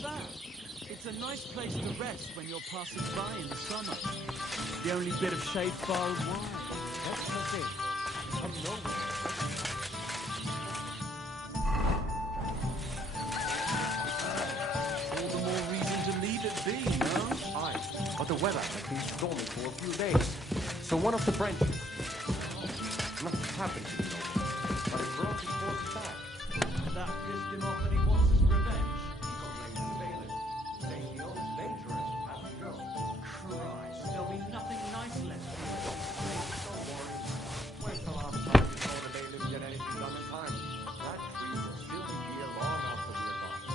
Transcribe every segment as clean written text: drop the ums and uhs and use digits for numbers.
What's that? It's a nice place to rest when you're passing by in the summer. The only bit of shade far and wide. That's nothing. Come nowhere. All the more reason to leave it be, no? Aye, but the weather has been stormy for a few days. So one of the branches... Nothing happened to the old, but it brought his horse back. That pissed him off and he wants his revenge. He complained to the bailiff, saying the old's dangerous, has to go. Christ, there'll be nothing nice left here. Don't worry. When's the last time you saw the bailiff get anything done in time? That tree will still be here long after we are gone.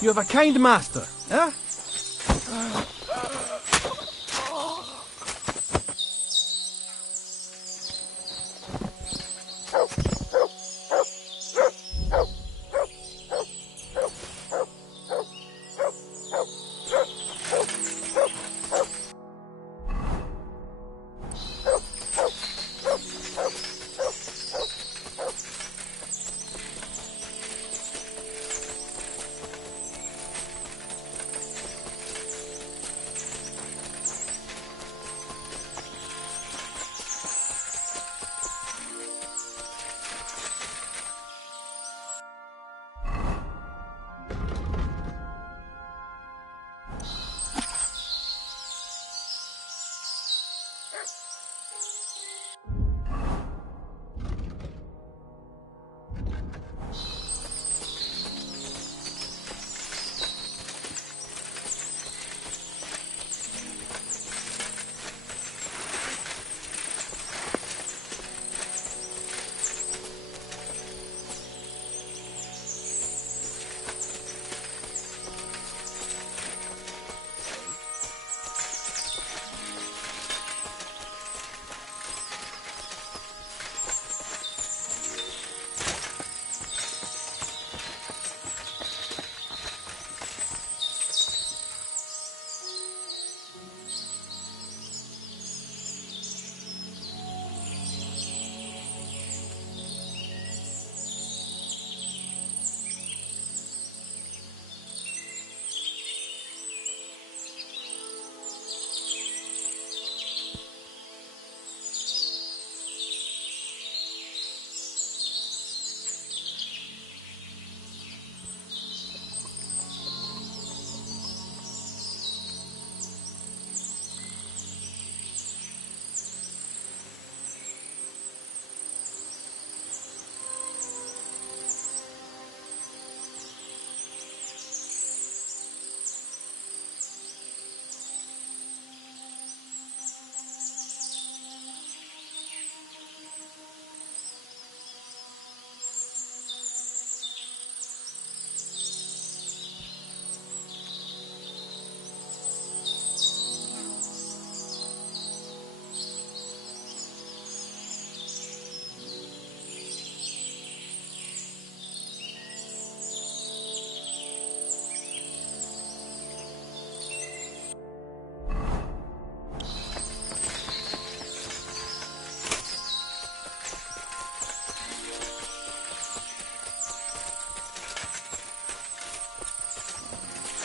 You have a kind master, eh?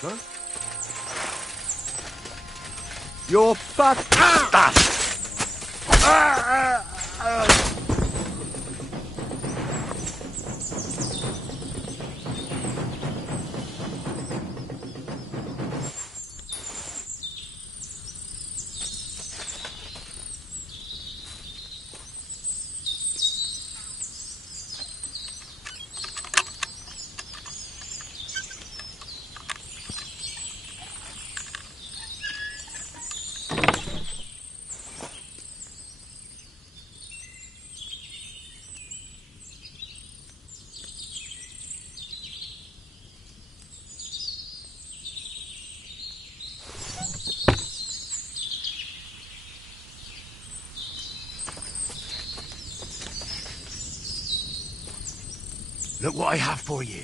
Huh? You're fucked. Look what I have for you.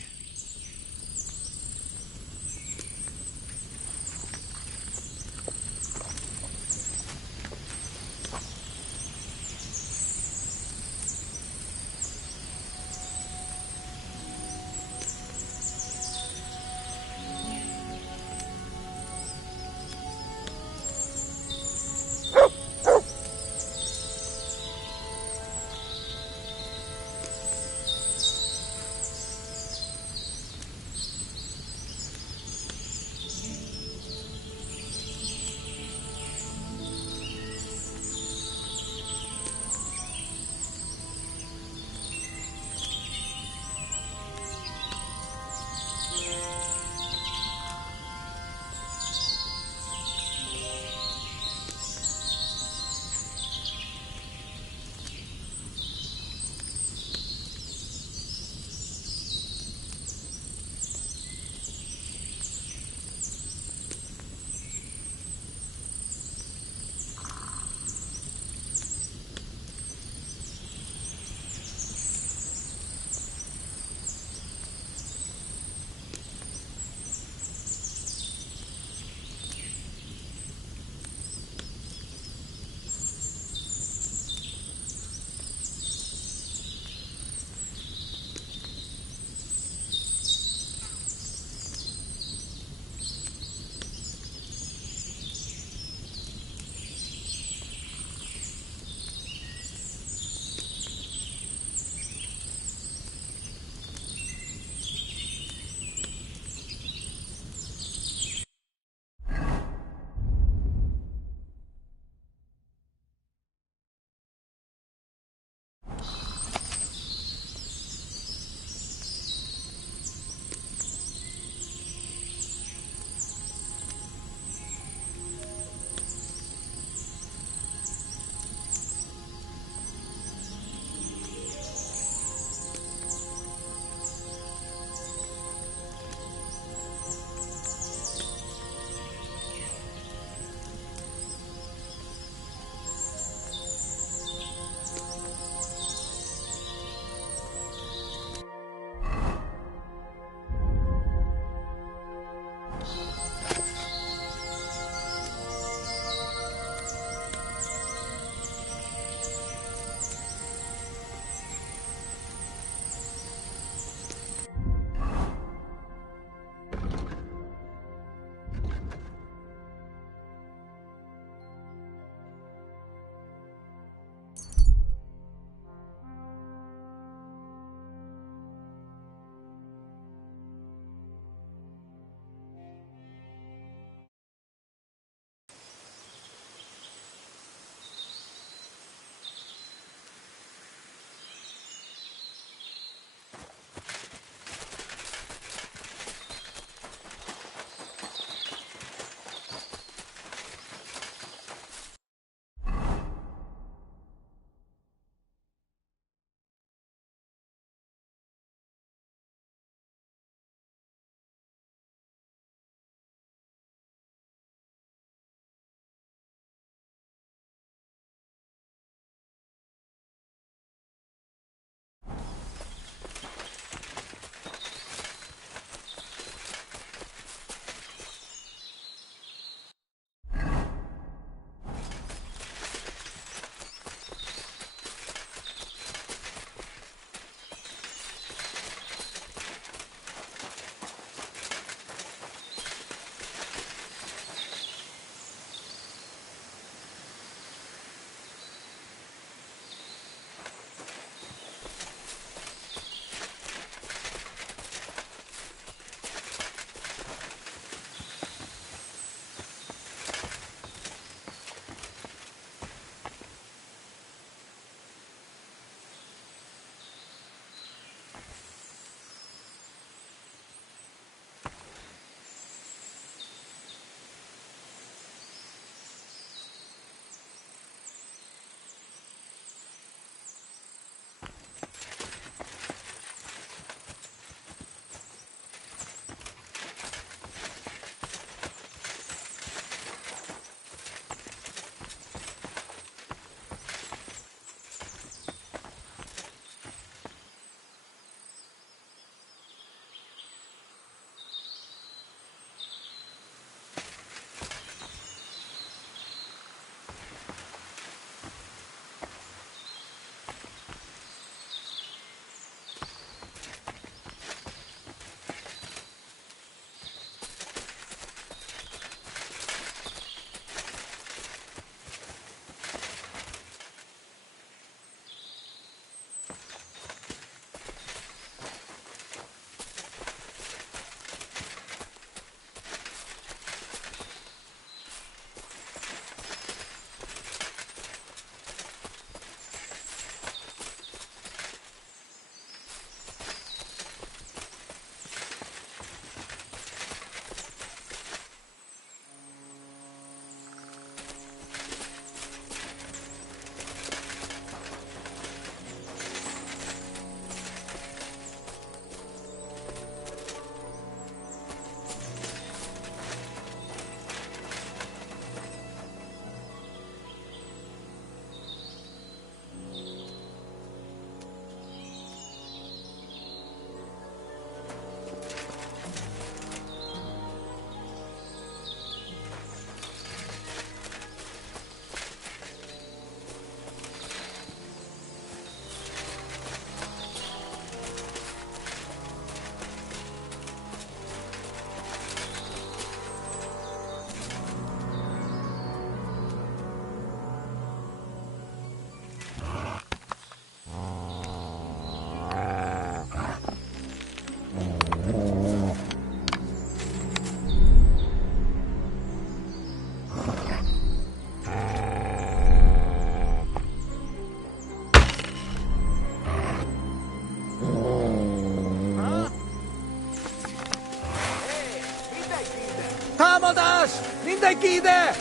Támadás! Mindenki ide!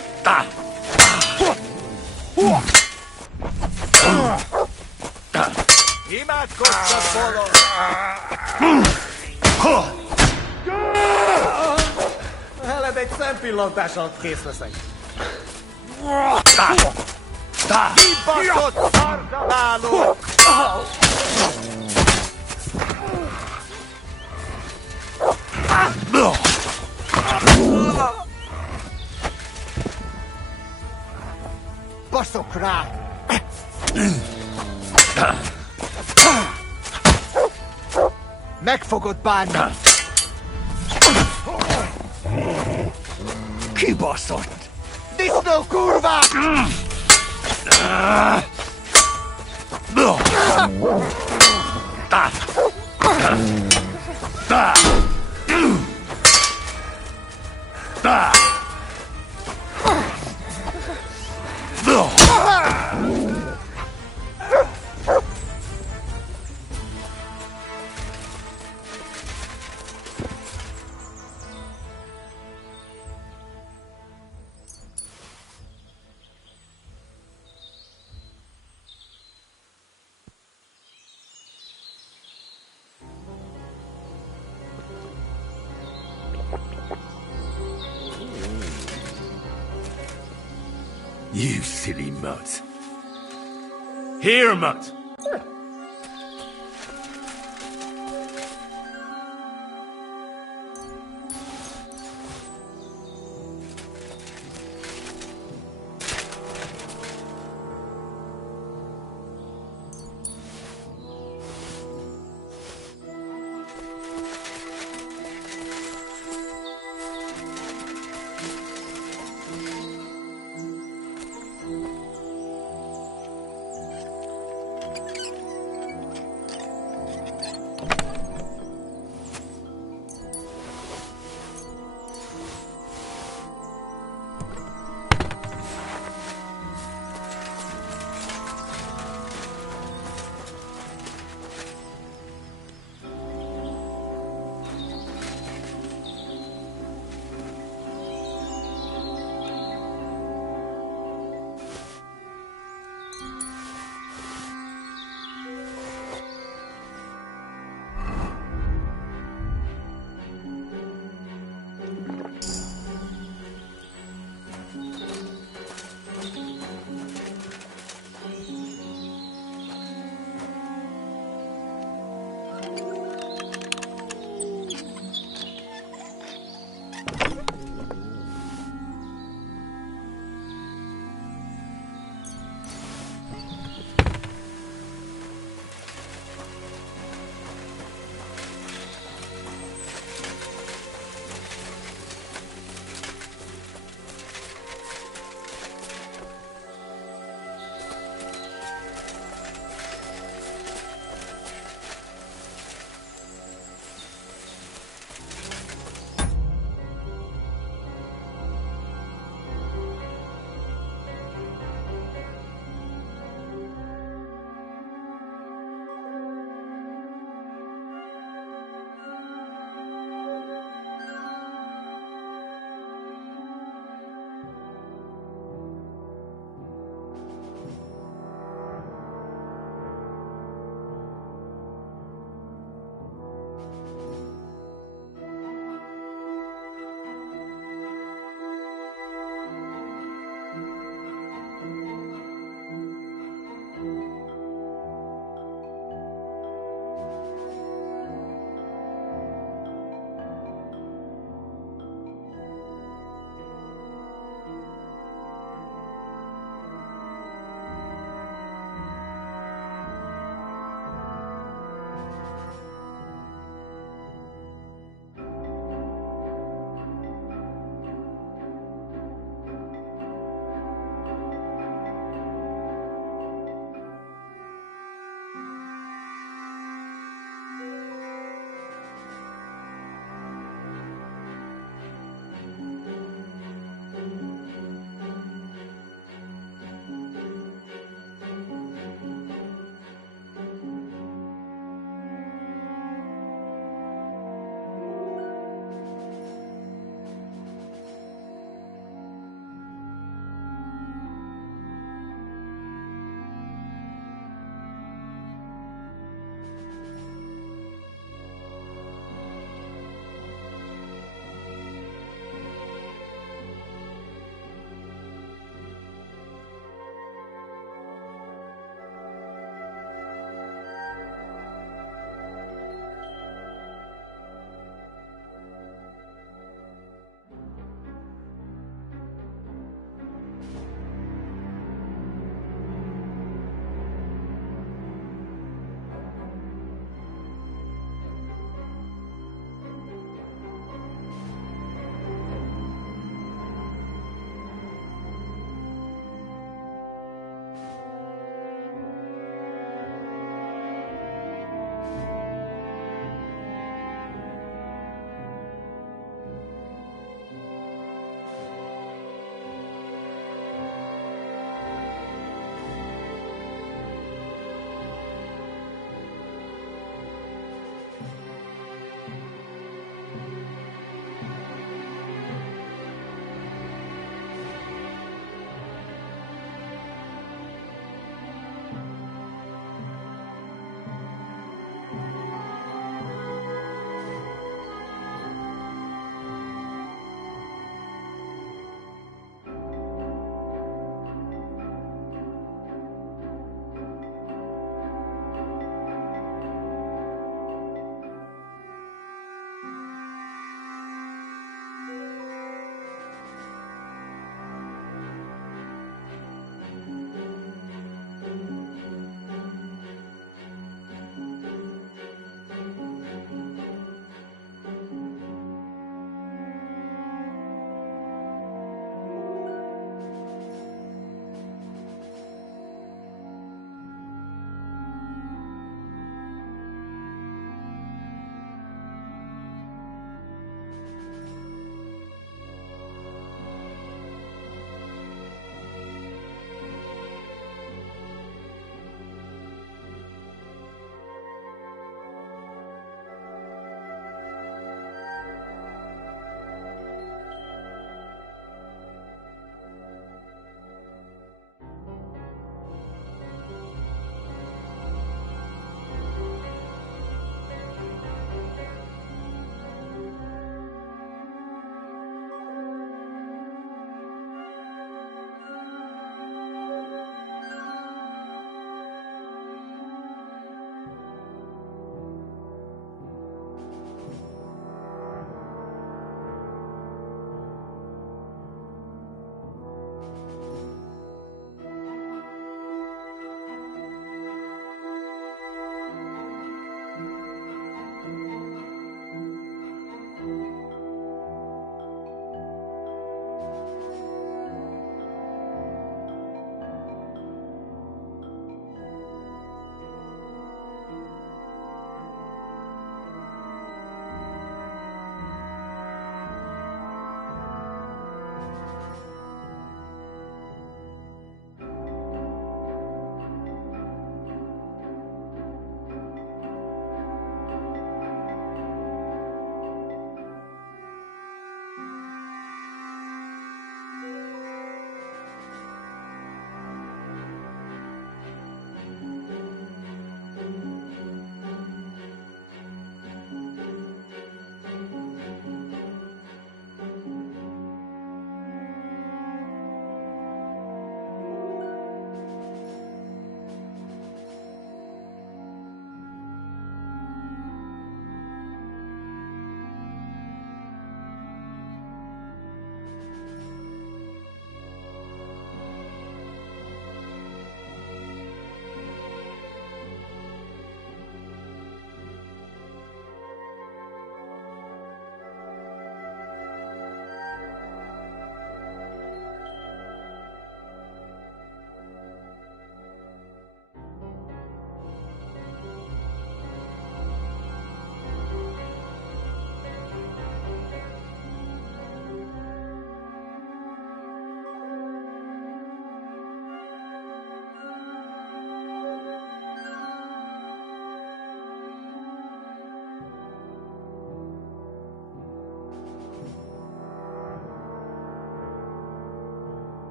Imádkozz a bolond! Heled egy szempillantás alatt kész leszek. Kibaszott szarzsaváló! Baszok rá! Meg fogod bánni! Kibaszott! Disznó kurvák! You silly mutt. Here, mutt!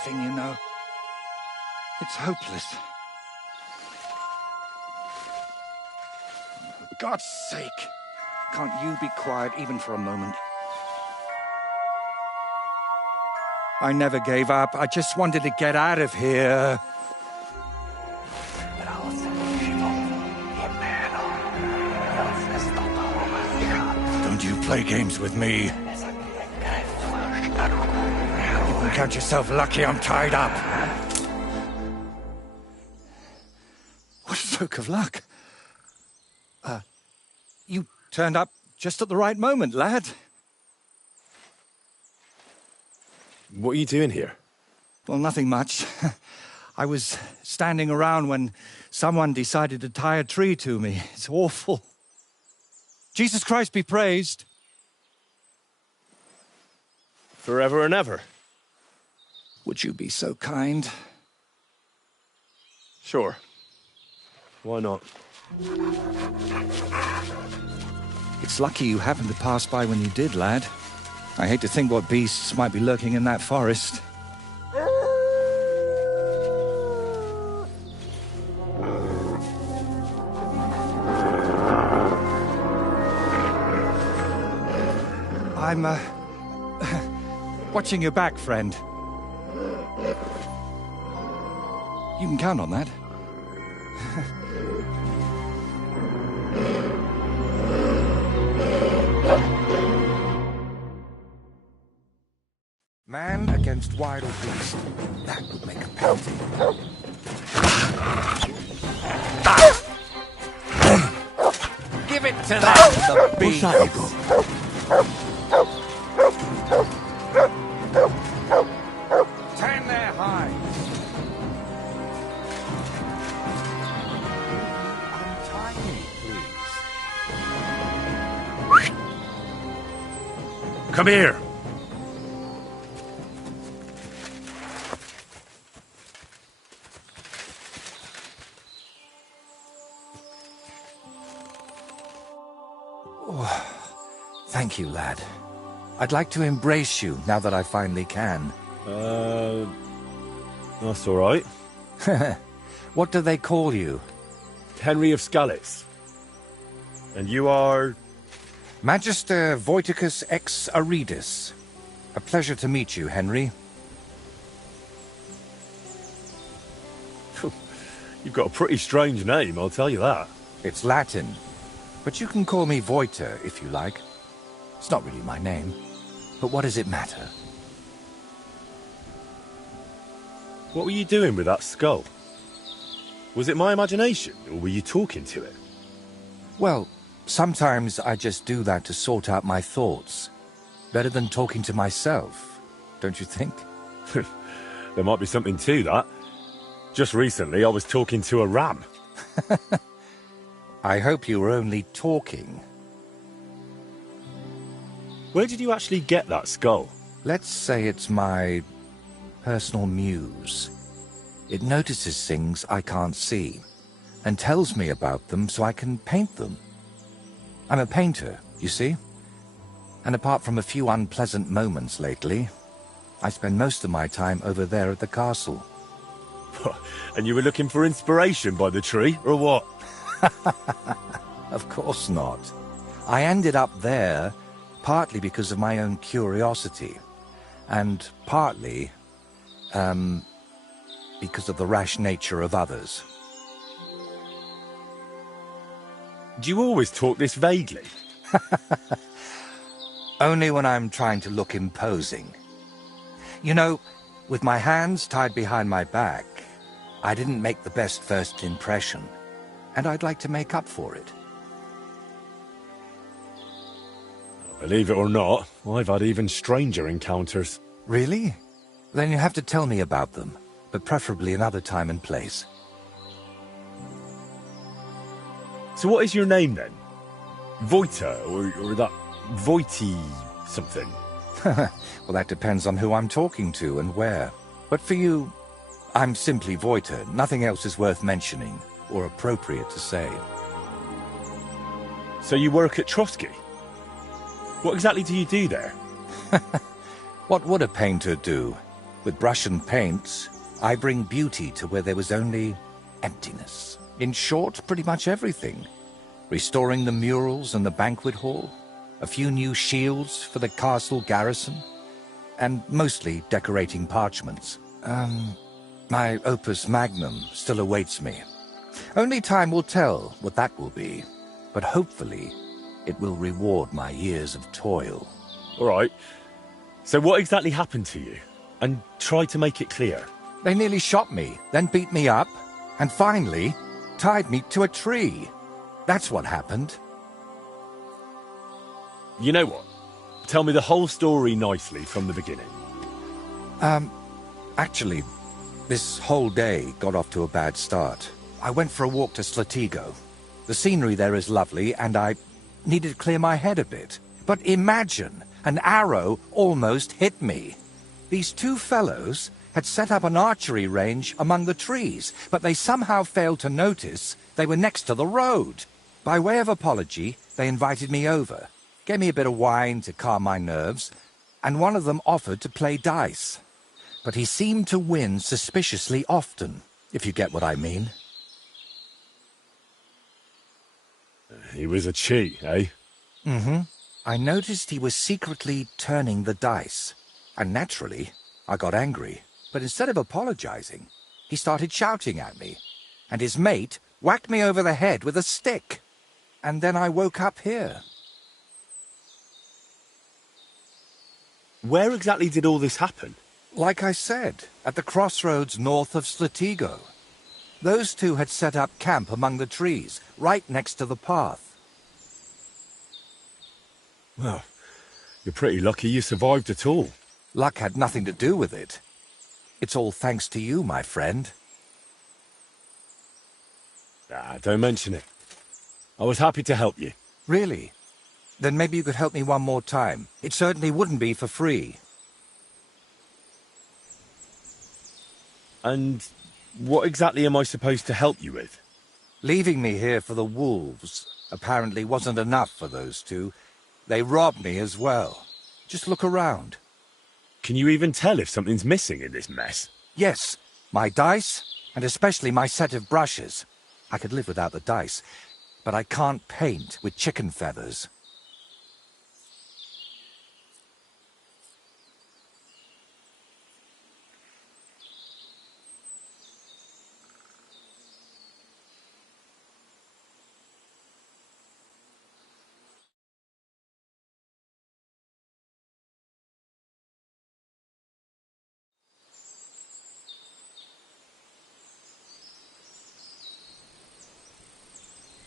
everything, you know. It's hopeless. For God's sake, can't you be quiet even for a moment? I never gave up. I just wanted to get out of here. Don't you play games with me. You can count yourself lucky I'm tied up. What a stroke of luck. You turned up just at the right moment, lad. What are you doing here? Well, nothing much. I was standing around when someone decided to tie a tree to me. It's awful. Jesus Christ be praised. Forever and ever? Would you be so kind? Sure. Why not? It's lucky you happened to pass by when you did, lad. I hate to think what beasts might be lurking in that forest. I'm, watching your back, friend. You can count on that. Man against wild beast. That would make a penalty. Give it to them, the beast. Turn their hides. Untie me, please. Come here! Thank you, lad. I'd like to embrace you now that I finally can. That's all right. What do they call you? Henry of Scalitz. And you are... Magister Voiticus ex Aridus. A pleasure to meet you, Henry. You've got a pretty strange name, I'll tell you that. It's Latin, but you can call me Voiter if you like. It's not really my name, but what does it matter? What were you doing with that skull? Was it my imagination, or were you talking to it? Well, sometimes I just do that to sort out my thoughts. Better than talking to myself, don't you think? There might be something to that. Just recently, I was talking to a ram. I hope you were only talking. Where did you actually get that skull? Let's say it's my personal muse. It notices things I can't see, and tells me about them so I can paint them. I'm a painter, you see? And apart from a few unpleasant moments lately, I spend most of my time over there at the castle. And you were looking for inspiration by the tree, or what? Of course not. I ended up there partly because of my own curiosity, and partly, because of the rash nature of others. Do you always talk this vaguely? Only when I'm trying to look imposing. You know, with my hands tied behind my back, I didn't make the best first impression, and I'd like to make up for it. Believe it or not, I've had even stranger encounters. Really? Then you have to tell me about them, but preferably another time and place. So what is your name then? Voiter, or that Voity something? Well, that depends on who I'm talking to and where. But for you, I'm simply Voiter. Nothing else is worth mentioning, or appropriate to say. So you work at Trotsky? What exactly do you do there? What would a painter do? With brush and paint, I bring beauty to where there was only emptiness. In short, pretty much everything. Restoring the murals and the banquet hall, a few new shields for the castle garrison, and mostly decorating parchments. My opus magnum still awaits me. Only time will tell what that will be, but hopefully it will reward my years of toil. All right. So what exactly happened to you? And try to make it clear. They nearly shot me, then beat me up, and finally tied me to a tree. That's what happened. You know what? Tell me the whole story nicely from the beginning. Actually, this whole day got off to a bad start. I went for a walk to Slatigo. The scenery there is lovely, and I needed to clear my head a bit. But imagine, an arrow almost hit me. These two fellows had set up an archery range among the trees, but they somehow failed to notice they were next to the road. By way of apology, they invited me over, gave me a bit of wine to calm my nerves, and one of them offered to play dice. But he seemed to win suspiciously often, if you get what I mean. He was a cheat, eh? Mm-hmm. I noticed he was secretly turning the dice, and naturally, I got angry. But instead of apologizing, he started shouting at me, and his mate whacked me over the head with a stick. And then I woke up here. Where exactly did all this happen? Like I said, at the crossroads north of Slatigo. Those two had set up camp among the trees, right next to the path. Well, you're pretty lucky you survived at all. Luck had nothing to do with it. It's all thanks to you, my friend. Ah, don't mention it. I was happy to help you. Really? Then maybe you could help me one more time. It certainly wouldn't be for free. And what exactly am I supposed to help you with? Leaving me here for the wolves apparently wasn't enough for those two. They robbed me as well. Just look around. Can you even tell if something's missing in this mess? Yes, my dice, and especially my set of brushes. I could live without the dice, but I can't paint with chicken feathers.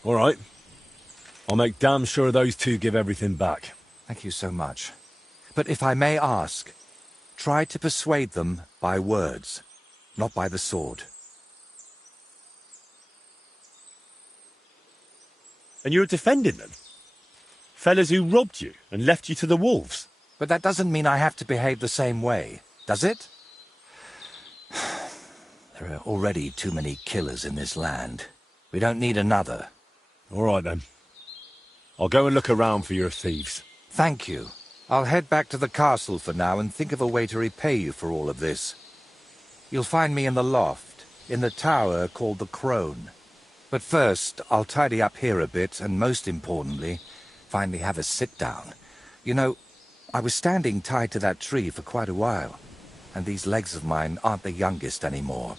All right. I'll make damn sure those two give everything back. Thank you so much. But if I may ask, try to persuade them by words, not by the sword. And you're defending them? Fellas who robbed you and left you to the wolves? But that doesn't mean I have to behave the same way, does it? There are already too many killers in this land. We don't need another. All right, then. I'll go and look around for your thieves. Thank you. I'll head back to the castle for now and think of a way to repay you for all of this. You'll find me in the loft, in the tower called the Crone. But first, I'll tidy up here a bit, and most importantly, finally have a sit-down. You know, I was standing tied to that tree for quite a while, and these legs of mine aren't the youngest anymore.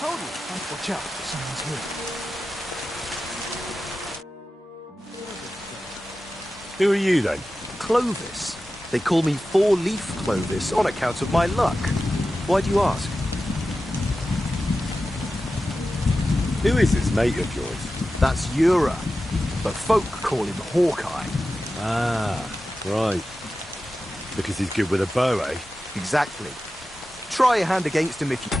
Totally. Watch out, someone's here. Who are you then? Clovis. They call me Four-Leaf Clovis on account of my luck. Why do you ask? Who is this mate of yours? That's Ura, but folk call him Hawkeye. Ah, right. Because he's good with a bow, eh? Exactly. Try a hand against him if you...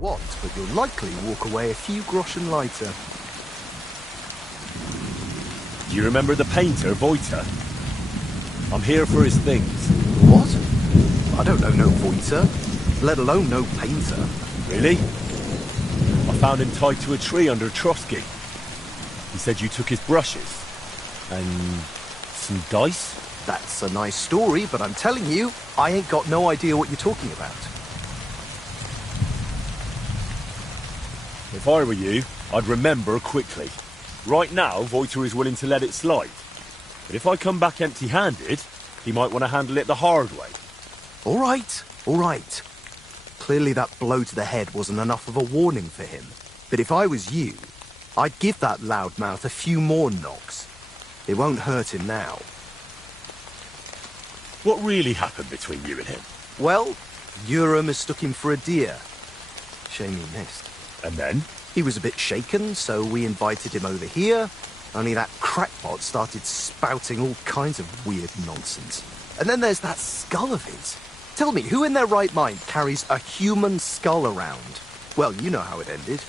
What, but you'll likely walk away a few groschen lighter. Do you remember the painter, Voiter? I'm here for his things. What? I don't know no Voiter, let alone no painter. Really? I found him tied to a tree under Trotsky. He said you took his brushes. And some dice? That's a nice story, but I'm telling you, I ain't got no idea what you're talking about. If I were you, I'd remember quickly. Right now, Voiter is willing to let it slide. But if I come back empty-handed, he might want to handle it the hard way. All right, all right. Clearly that blow to the head wasn't enough of a warning for him. But if I was you, I'd give that loudmouth a few more knocks. It won't hurt him now. What really happened between you and him? Well, Ura mistook him for a deer. Shame he missed. And then? He was a bit shaken, so we invited him over here, only that crackpot started spouting all kinds of weird nonsense. And then there's that skull of his. Tell me, who in their right mind carries a human skull around? Well, you know how it ended.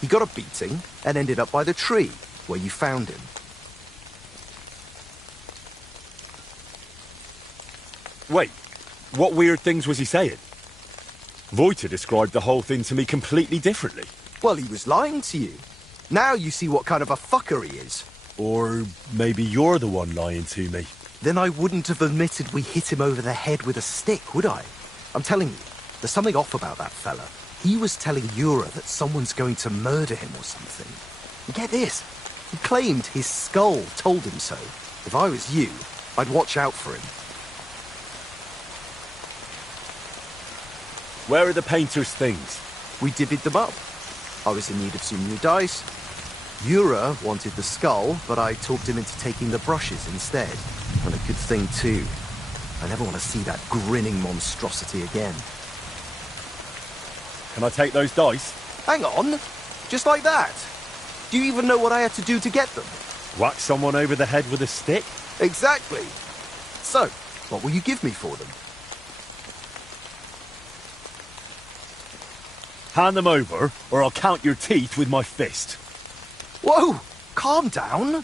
He got a beating and ended up by the tree, where you found him. Wait, what weird things was he saying? Voiter described the whole thing to me completely differently. Well, he was lying to you. Now you see what kind of a fucker he is. Or maybe you're the one lying to me. Then I wouldn't have admitted we hit him over the head with a stick, would I? I'm telling you, there's something off about that fella. He was telling Ura that someone's going to murder him or something. And get this, he claimed his skull told him so. If I was you, I'd watch out for him. Where are the painter's things? We divvied them up. I was in need of some new dice. Ura wanted the skull, but I talked him into taking the brushes instead. And a good thing too. I never want to see that grinning monstrosity again. Can I take those dice? Hang on! Just like that? Do you even know what I had to do to get them? Whack someone over the head with a stick? Exactly. So, what will you give me for them? Hand them over, or I'll count your teeth with my fist. Whoa! Calm down!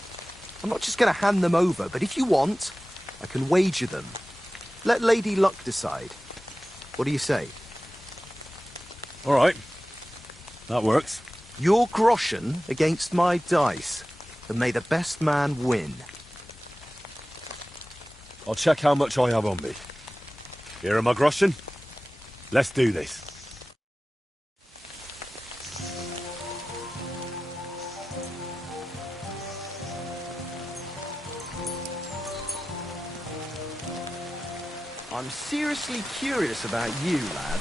I'm not just going to hand them over, but if you want, I can wager them. Let Lady Luck decide. What do you say? All right. That works. Your groschen against my dice, and may the best man win. I'll check how much I have on me. Here are my groschen. Let's do this. I'm seriously curious about you, lad.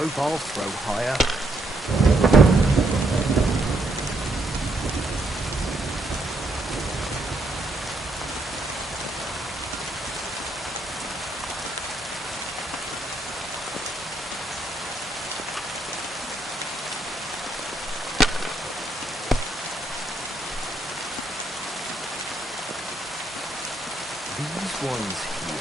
hope I'll throw higher. These ones here.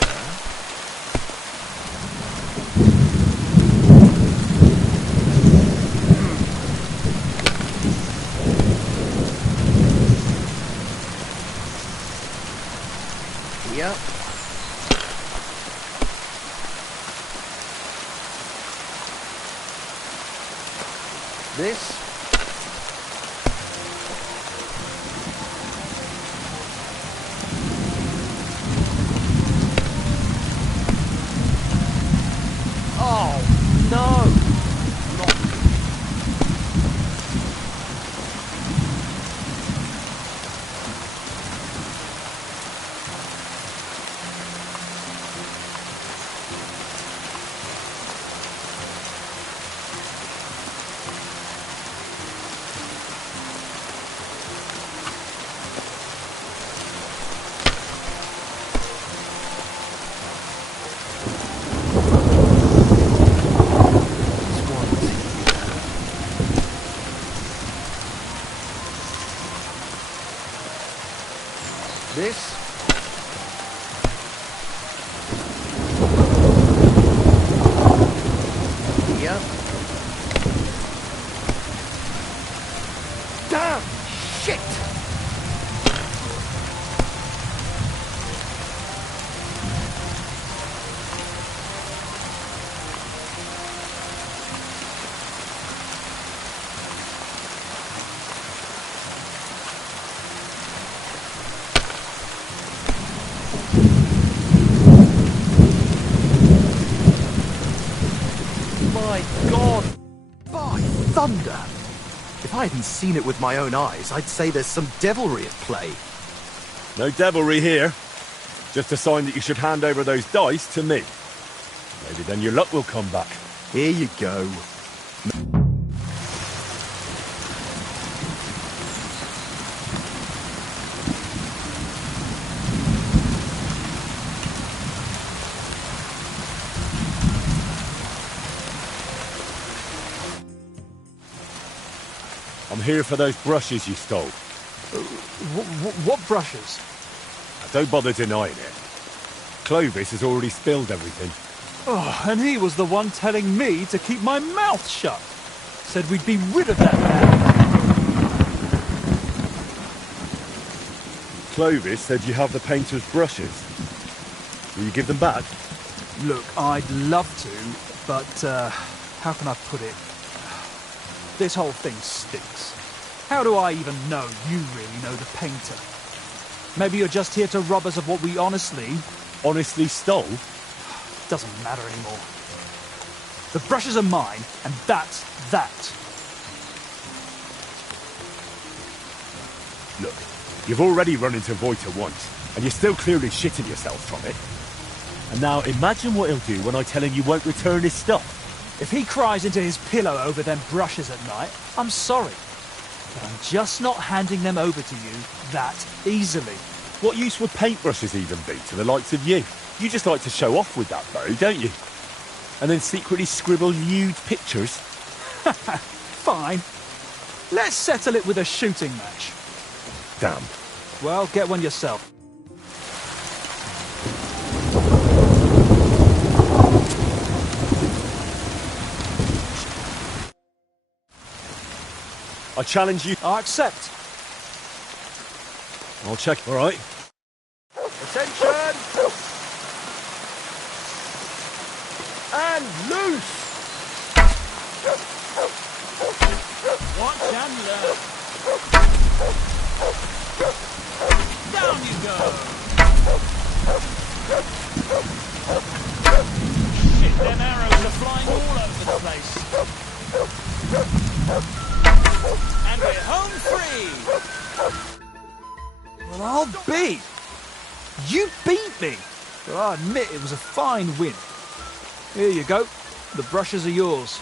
Here. This. Oh, no! Not... This. Here. Damn! Shit! My God! By thunder! If I hadn't seen it with my own eyes, I'd say there's some devilry at play. No devilry here. Just a sign that you should hand over those dice to me. Maybe then your luck will come back. Here you go. I'm here for those brushes you stole. What brushes? Now, don't bother denying it. Clovis has already spilled everything. Oh, and he was the one telling me to keep my mouth shut. Said we'd be rid of that man. Clovis said you have the painter's brushes. Will you give them back? Look, I'd love to, but, how can I put it? This whole thing stinks. How do I even know you really know the painter? Maybe you're just here to rob us of what we honestly stole? Doesn't matter anymore. The brushes are mine, and that's that. Look, you've already run into Voiter once, and you're still clearly shitting yourself from it. And now imagine what he'll do when I tell him you won't return his stuff. If he cries into his pillow over them brushes at night, I'm sorry. But I'm just not handing them over to you that easily. What use would paintbrushes even be to the likes of you? You just like to show off with that bow, don't you? And then secretly scribble lewd pictures. Fine. Let's settle it with a shooting match. Damn. Well, get one yourself. I challenge you. I accept. I'll check, all right? Attention! And loose! Watch and learn. Down you go. Shit, them arrows are flying all over the place. And we're home free. Well, I'll be. You beat me. But I admit it was a fine win. Here you go. The brushes are yours.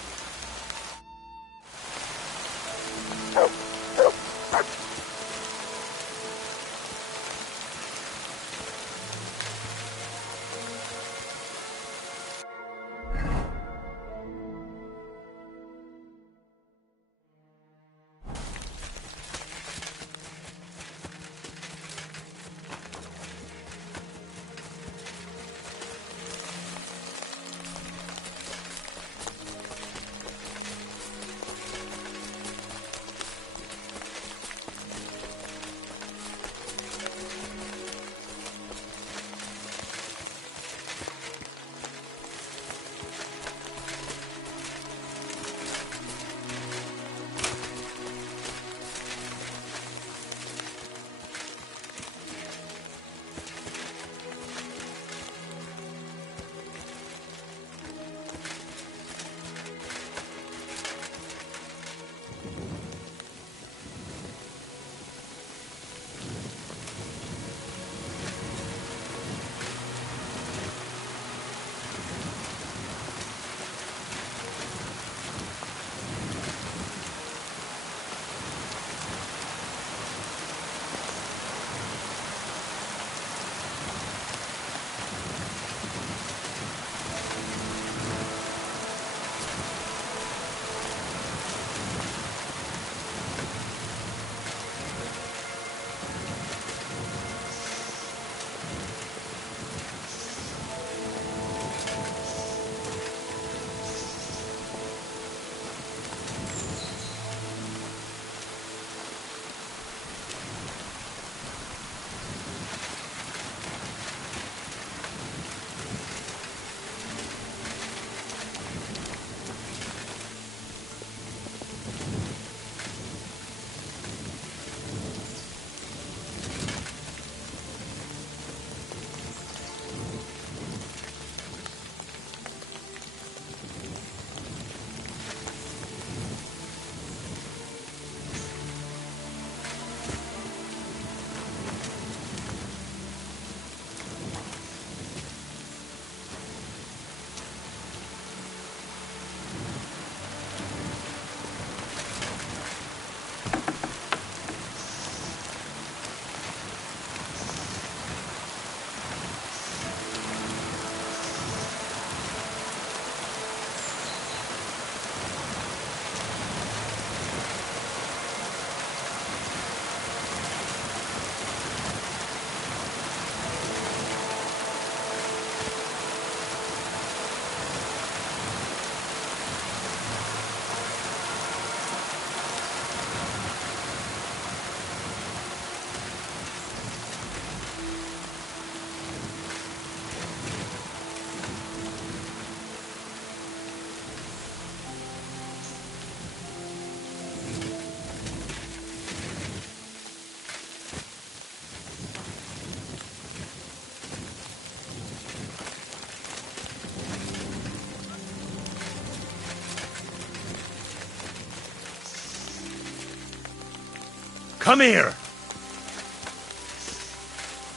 Come here!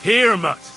Here, mutt!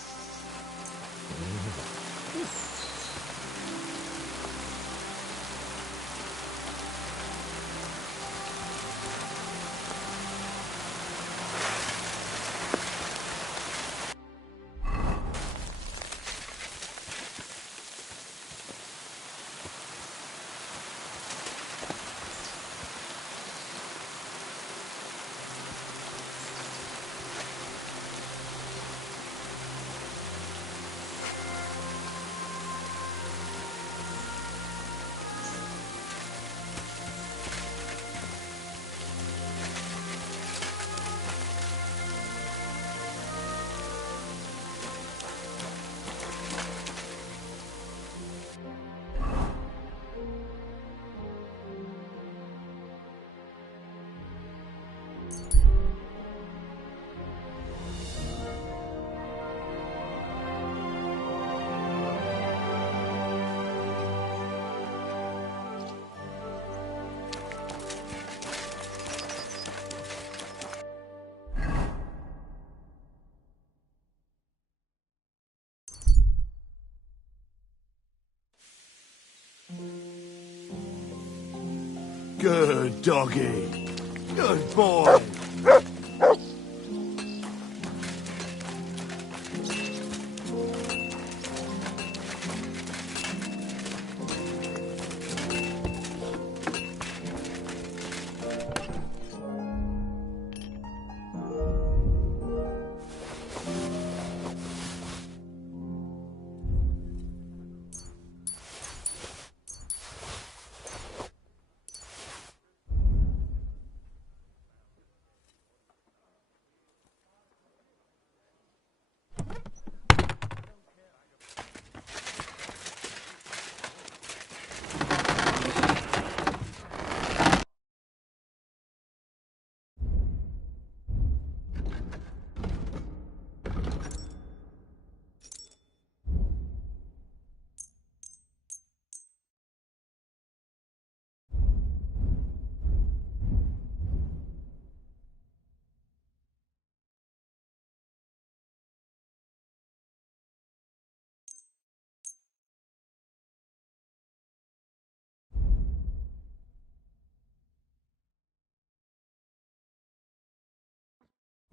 Good doggy. Good boy.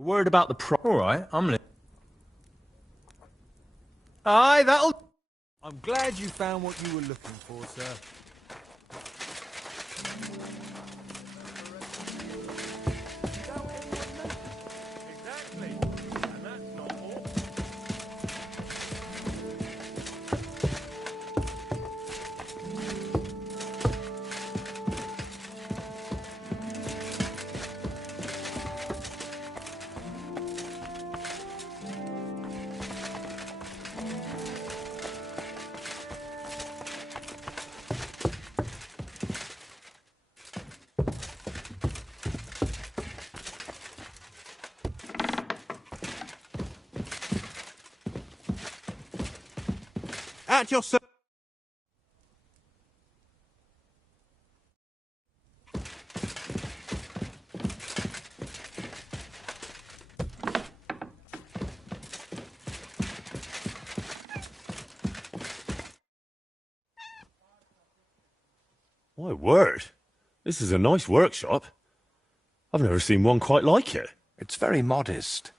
Word about the All right, I'm Aye, that'll... I'm glad you found what you were looking for, sir. Exactly. And that's not all. At your service. My word. This is a nice workshop. I've never seen one quite like it. It's very modest.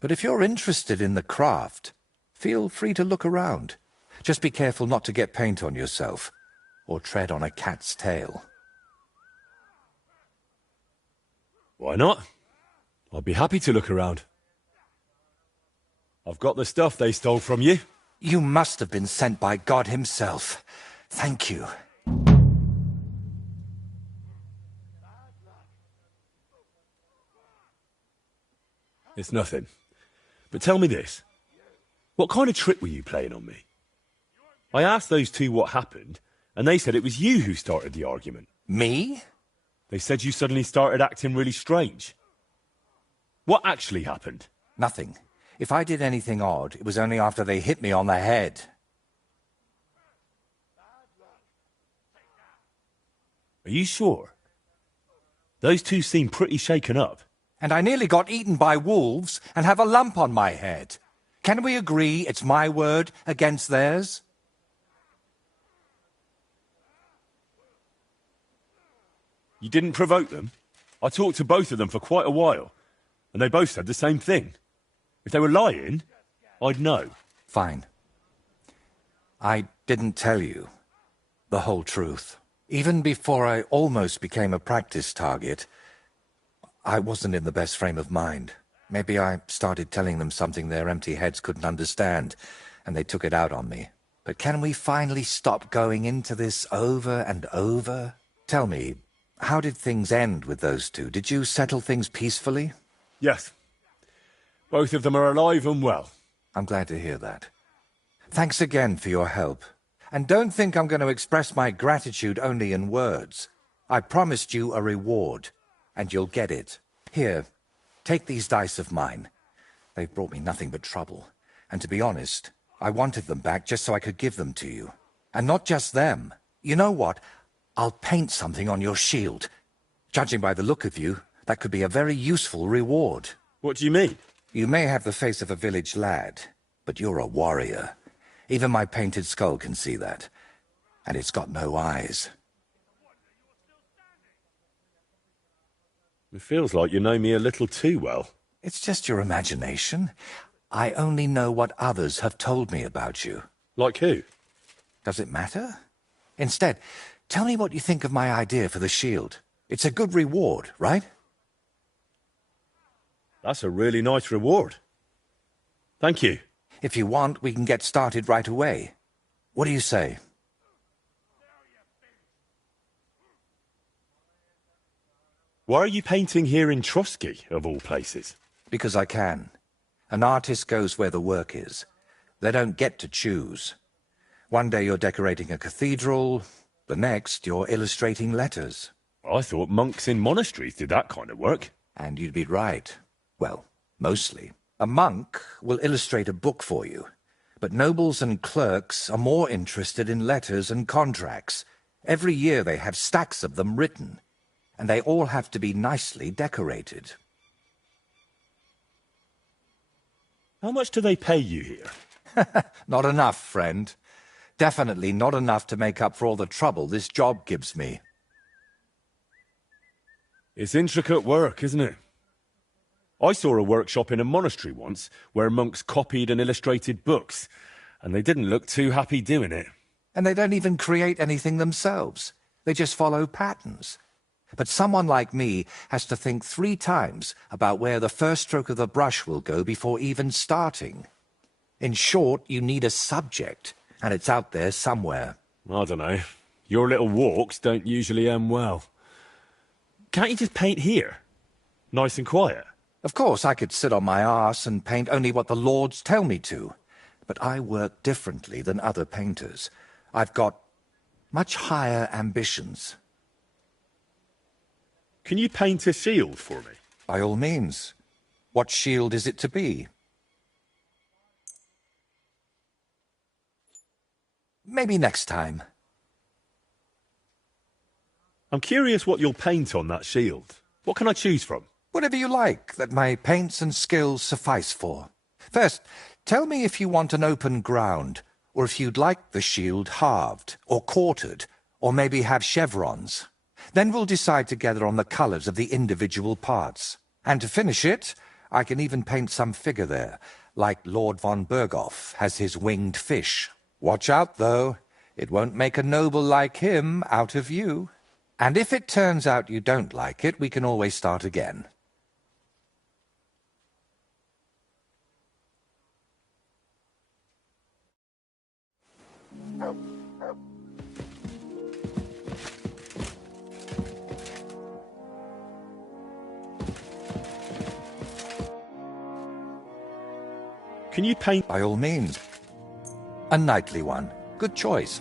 But if you're interested in the craft, feel free to look around. Just be careful not to get paint on yourself, or tread on a cat's tail. Why not? I'd be happy to look around. I've got the stuff they stole from you. You must have been sent by God himself. Thank you. It's nothing. But tell me this. What kind of trick were you playing on me? I asked those two what happened, and they said it was you who started the argument. Me? They said you suddenly started acting really strange. What actually happened? Nothing. If I did anything odd, it was only after they hit me on the head. Are you sure? Those two seem pretty shaken up. And I nearly got eaten by wolves and have a lump on my head. Can we agree it's my word against theirs? You didn't provoke them? I talked to both of them for quite a while, and they both said the same thing. If they were lying, I'd know. Fine. I didn't tell you the whole truth. Even before I almost became a practice target, I wasn't in the best frame of mind. Maybe I started telling them something their empty heads couldn't understand, and they took it out on me. But can we finally stop going into this over and over? Tell me, how did things end with those two? Did you settle things peacefully? Yes. Both of them are alive and well. I'm glad to hear that. Thanks again for your help. And don't think I'm going to express my gratitude only in words. I promised you a reward, and you'll get it. Here, take these dice of mine. They've brought me nothing but trouble. And to be honest, I wanted them back just so I could give them to you. And not just them. You know what? I'll paint something on your shield. Judging by the look of you, that could be a very useful reward. What do you mean? You may have the face of a village lad, but you're a warrior. Even my painted skull can see that. And it's got no eyes. It feels like you know me a little too well. It's just your imagination. I only know what others have told me about you. Like who? Does it matter? Instead, tell me what you think of my idea for the shield. It's a good reward, right? That's a really nice reward. Thank you. If you want, we can get started right away. What do you say? Why are you painting here in Trotsky, of all places? Because I can. An artist goes where the work is. They don't get to choose. One day you're decorating a cathedral, the next you're illustrating letters. I thought monks in monasteries did that kind of work. And you'd be right. Well, mostly. A monk will illustrate a book for you, but nobles and clerks are more interested in letters and contracts. Every year they have stacks of them written, and they all have to be nicely decorated. How much do they pay you here? Not enough, friend. Definitely not enough to make up for all the trouble this job gives me. It's intricate work, isn't it? I saw a workshop in a monastery once where monks copied and illustrated books, and they didn't look too happy doing it. And they don't even create anything themselves. They just follow patterns. But someone like me has to think 3 times about where the first stroke of the brush will go before even starting. In short, you need a subject, and it's out there somewhere. I don't know. Your little walks don't usually end well. Can't you just paint here? Nice and quiet. Of course, I could sit on my arse and paint only what the lords tell me to. But I work differently than other painters. I've got much higher ambitions. Can you paint a shield for me? By all means. What shield is it to be? Maybe next time. I'm curious what you'll paint on that shield. What can I choose from? Whatever you like that my paints and skills suffice for. First, tell me if you want an open ground, or if you'd like the shield halved, or quartered, or maybe have chevrons. Then we'll decide together on the colours of the individual parts. And to finish it, I can even paint some figure there, like Lord von Berghoff has his winged fish. Watch out, though. It won't make a noble like him out of you. And if it turns out you don't like it, we can always start again. Can you paint? By all means. A knightly one. Good choice.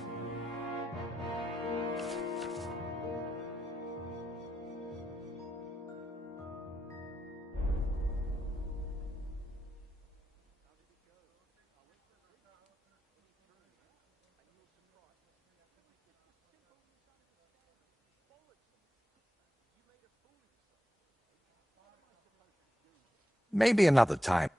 Maybe another time.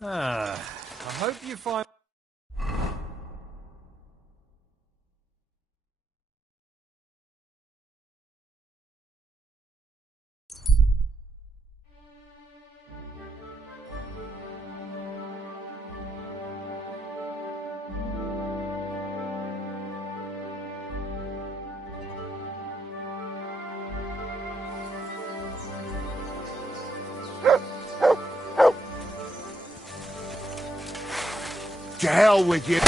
I hope you find... To hell with you.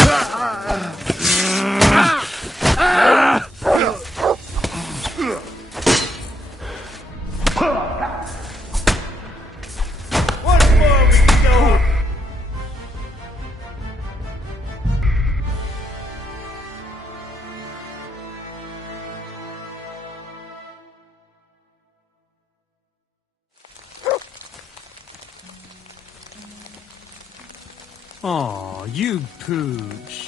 What more we doing? Aw, you pooch.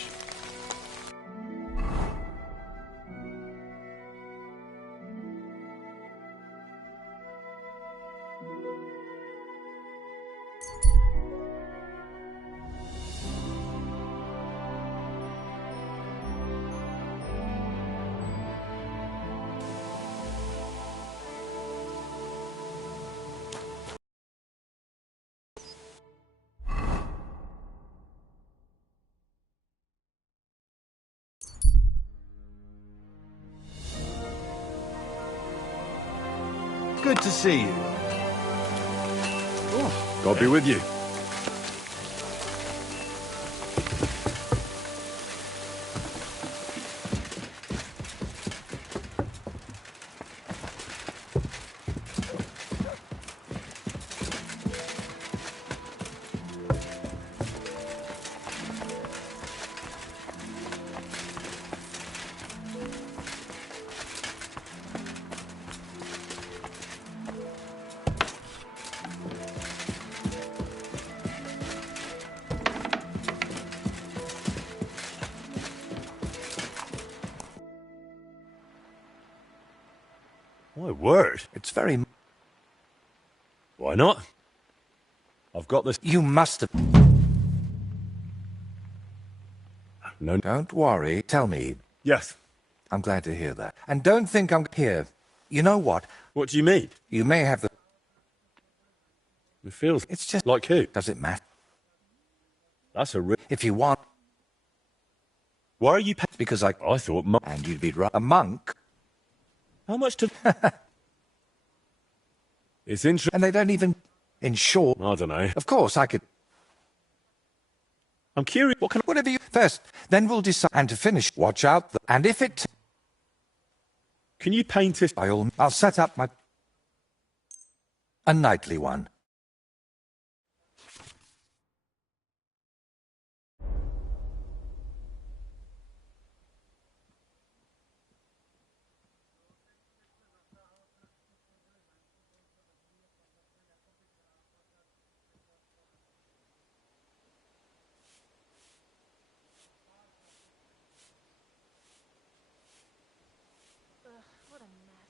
Good to see you. God be with you. My word. It's very... Why not? I've got this. You must have... No. Don't worry. Tell me. Yes. I'm glad to hear that. And don't think I'm here. You know what? What do you mean? You may have the... It feels. It's just... Like who? Does it matter? That's a real. If you want... Why are you? Because I... I thought. And you'd be right. A monk? How much to? It's interesting. And they don't even... In short... I don't know. Of course, I could... I'm curious. What can? Whatever you... First, then we'll decide. And to finish, watch out. And if it... Can you paint it? By all... I'll set up my... A nightly one. What a mess.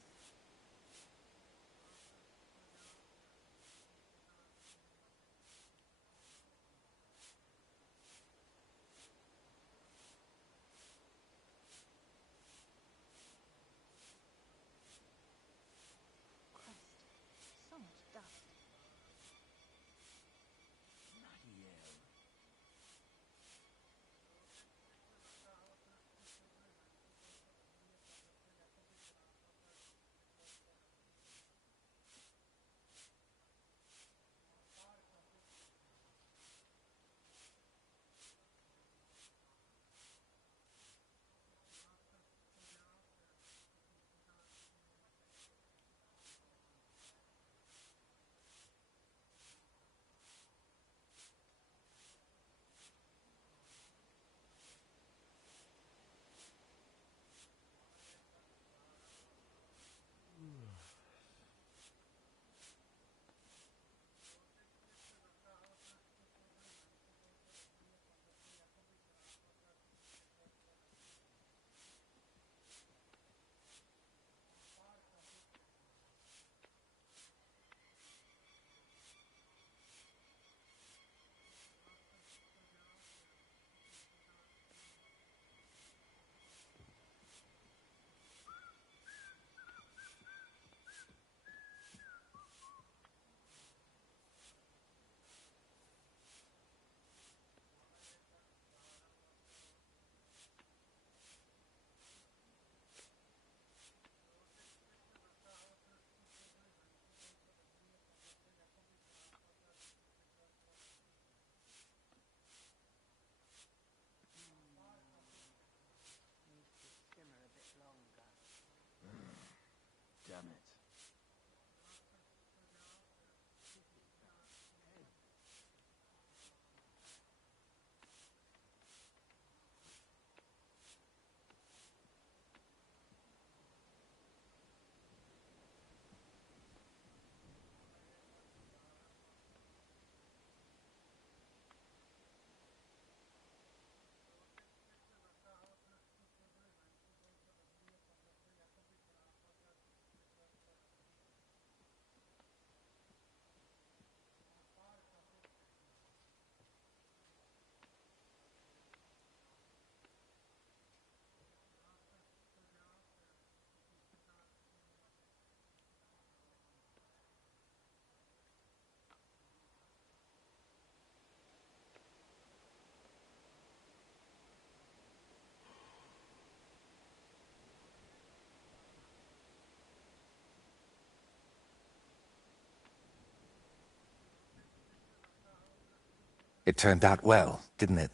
It turned out well, didn't it?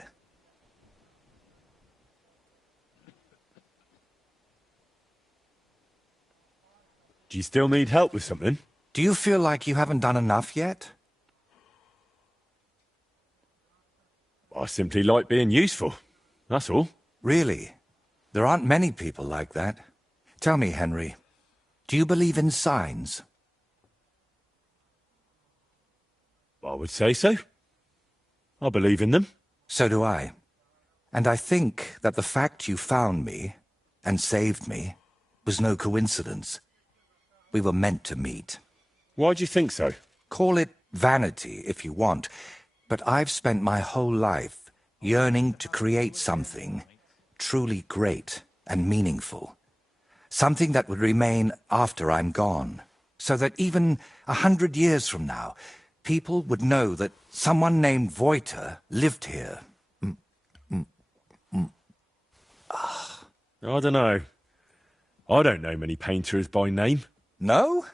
Do you still need help with something? Do you feel like you haven't done enough yet? I simply like being useful. That's all. Really? There aren't many people like that. Tell me, Henry, do you believe in signs? I would say so. I believe in them. So do I. And I think that the fact you found me and saved me was no coincidence. We were meant to meet. Why do you think so? Call it vanity if you want, but I've spent my whole life yearning to create something truly great and meaningful. Something that would remain after I'm gone, so that even 100 years from now, people would know that someone named Voiter lived here. I don't know. I don't know many painters by name. No?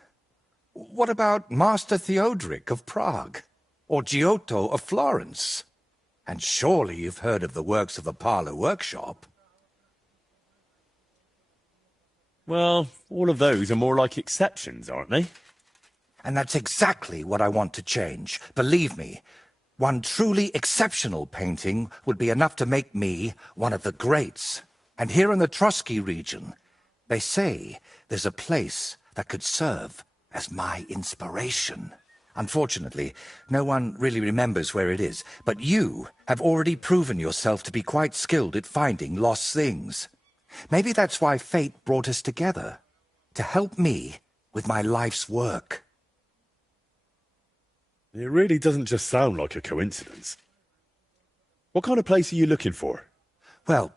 What about Master Theodoric of Prague? Or Giotto of Florence? And surely you've heard of the works of the Parlour Workshop. Well, all of those are more like exceptions, aren't they? And that's exactly what I want to change. Believe me, one truly exceptional painting would be enough to make me one of the greats. And here in the Trotsky region, they say there's a place that could serve as my inspiration. Unfortunately, no one really remembers where it is, but you have already proven yourself to be quite skilled at finding lost things. Maybe that's why fate brought us together, to help me with my life's work. It really doesn't just sound like a coincidence. What kind of place are you looking for? Well,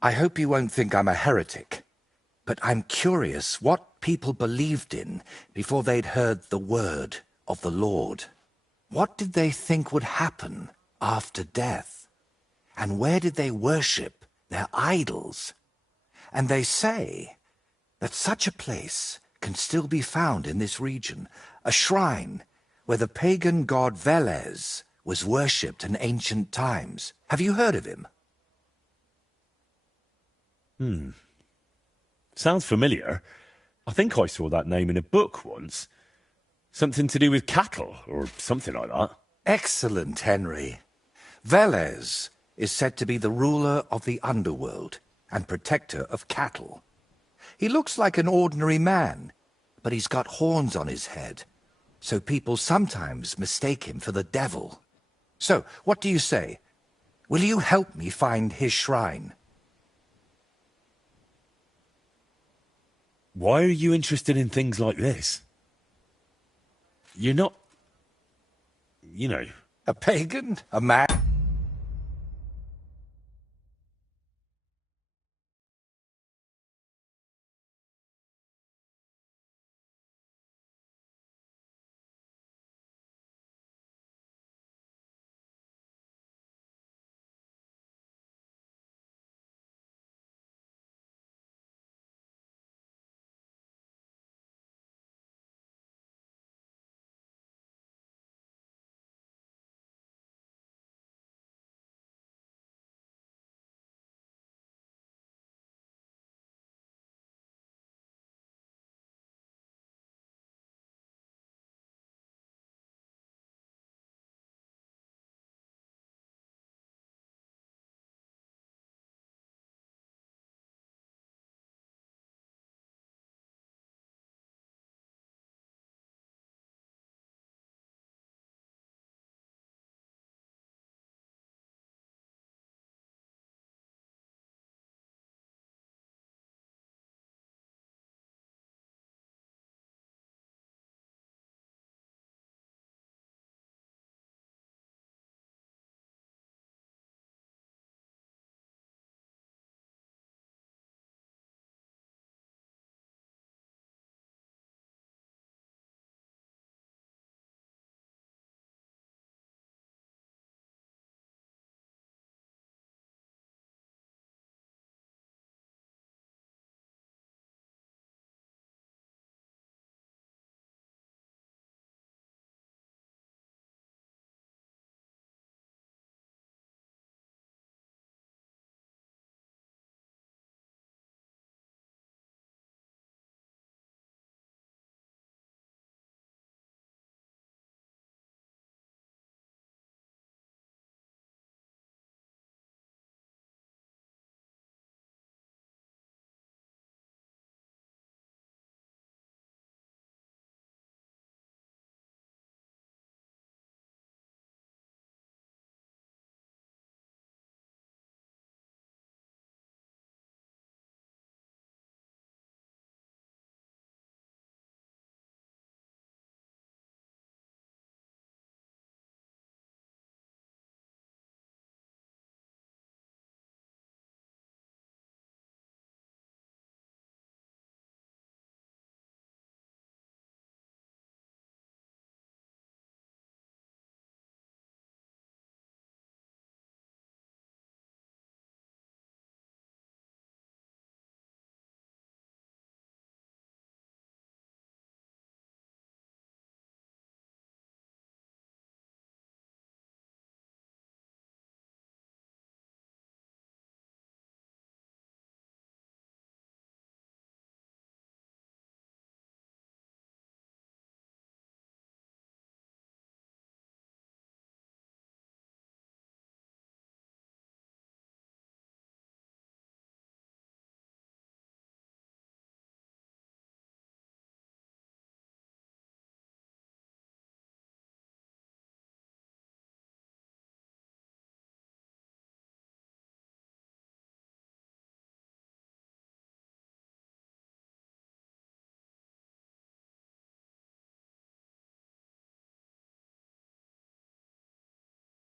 I hope you won't think I'm a heretic, but I'm curious what people believed in before they'd heard the word of the Lord. What did they think would happen after death? And where did they worship their idols? And they say that such a place can still be found in this region, a shrine where the pagan god Velez was worshipped in ancient times. Have you heard of him? Sounds familiar. I think I saw that name in a book once. Something to do with cattle, or something like that. Excellent, Henry. Velez is said to be the ruler of the underworld and protector of cattle. He looks like an ordinary man, but he's got horns on his head, so people sometimes mistake him for the devil. So, what do you say? Will you help me find his shrine? Why are you interested in things like this? You're not... you know... A pagan? A man?